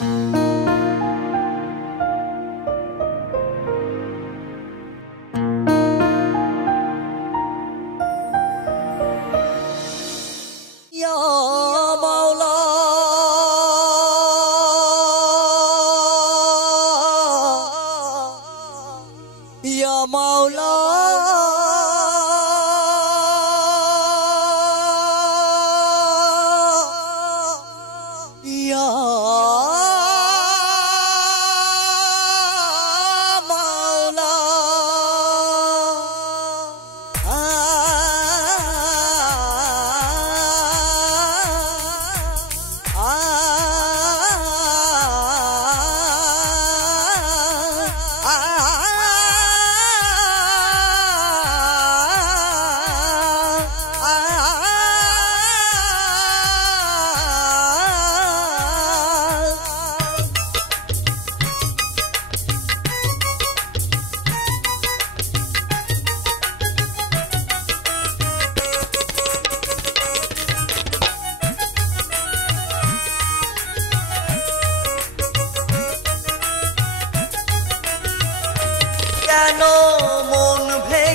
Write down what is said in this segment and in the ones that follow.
কেন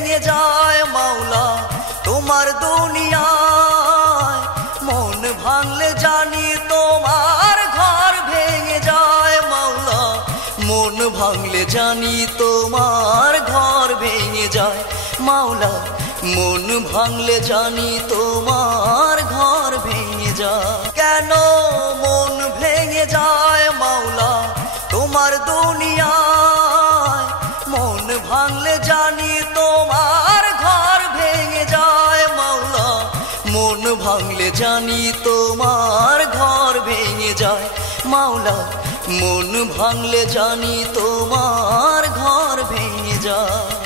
ভেঙে যায় মাওলা, তোমার দুনিয়ায়। মন ভাঙলে জানি তোমার ঘর ভেঙে যায় মাওলা, মন ভাঙলে জানি তোমার ঘর ভেঙে যায় মাওলা, মন ভাঙলে জানি তোমার ঘর ভেঙে যায়। কেন মন ভাঙলে জানি তোমার ঘর ভেঙে যায়। মাওলা, মন ভাঙলে জানি তোমার ঘর ভেঙে যায়।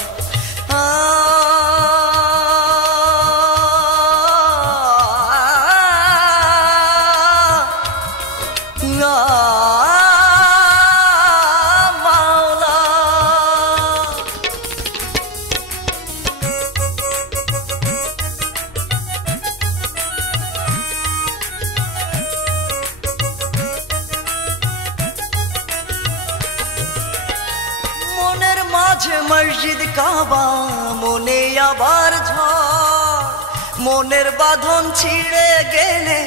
মাঝে মসজিদ কাবা, মনে আবার ঝড়। মনের বাঁধন ছিঁড়ে গেলে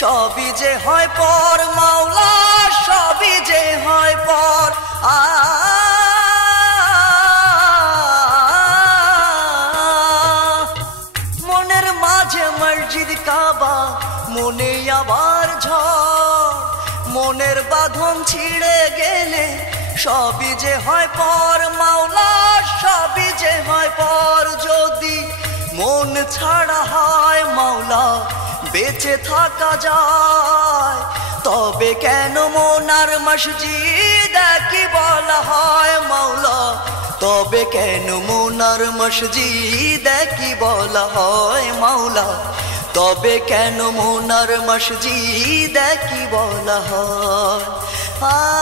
সবই যে হয় পর, মাওলা, সবই যে হয় পর। আ মনের মাঝে মসজিদ কাবা, মনে আবার ঝড়। মনের বাঁধন ছিঁড়ে গেলে সবই যে হয় পর ছাড়া হয় মাওলা, বেঁচে থাকা যায়। তবে কেন মনার মসজিদ কি বলা হয় মাওলা? তবে কেন মোনার মসজিদ কি বলা হয় মাওলা? তবে কেন মোনার মসজিদ কি বলা হয়? আ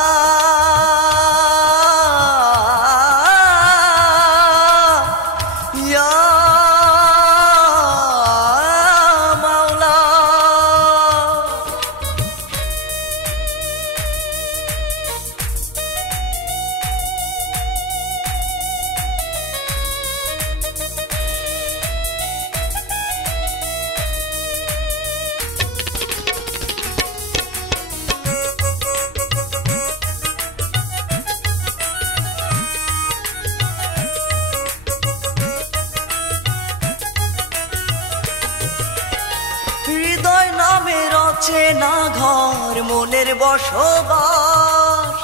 ঘর, মনের বসবাস।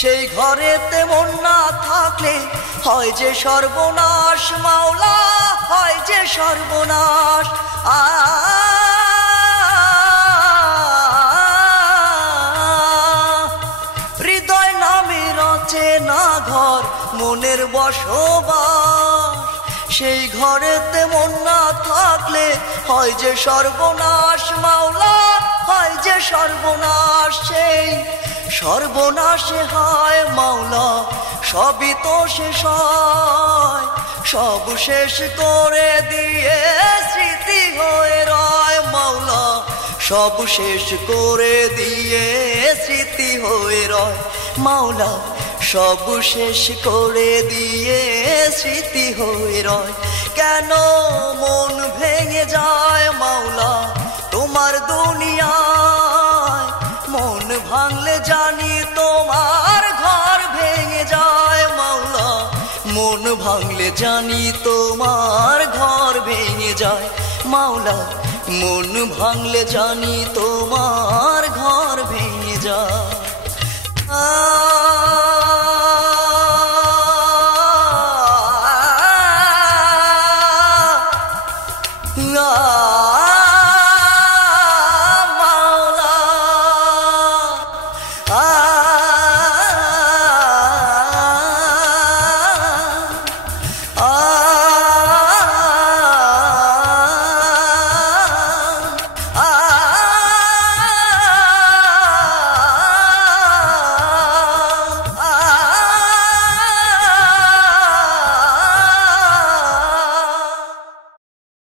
সেই ঘরেতে মন না থাকলে হয় যে সর্বনাশ, মাওলা, হয় যে সর্বনাশ। আ হৃদয় নামে রচে না ঘর, মনের বসবাস। সেই ঘরেতে মন না থাকলে হয় যে সর্বনাশ, মাওলা হয় যে সর্বনাশ সেই সর্বনাশে হয় মাওলা, সবই তো শেষ হয়। সব শেষ করে দিয়ে স্মৃতি হয়ে রয় মাওলা, সব শেষ করে দিয়ে স্মৃতি হয়ে রয় মাওলা, সব শেষ করে দিয়ে স্মৃতি হয়ে রয়। কেন মন ভেঙে যায় মাওলা? তোমার দুনিয়ায়। মন ভাঙলে জানি তোমার ঘর ভেঙে যায়, মাওলা। মন ভাঙলে জানি তোমার ঘর ভেঙে যায়, মাওলা। মন ভাঙলে জানি তোমার ঘর ভেঙে যায়।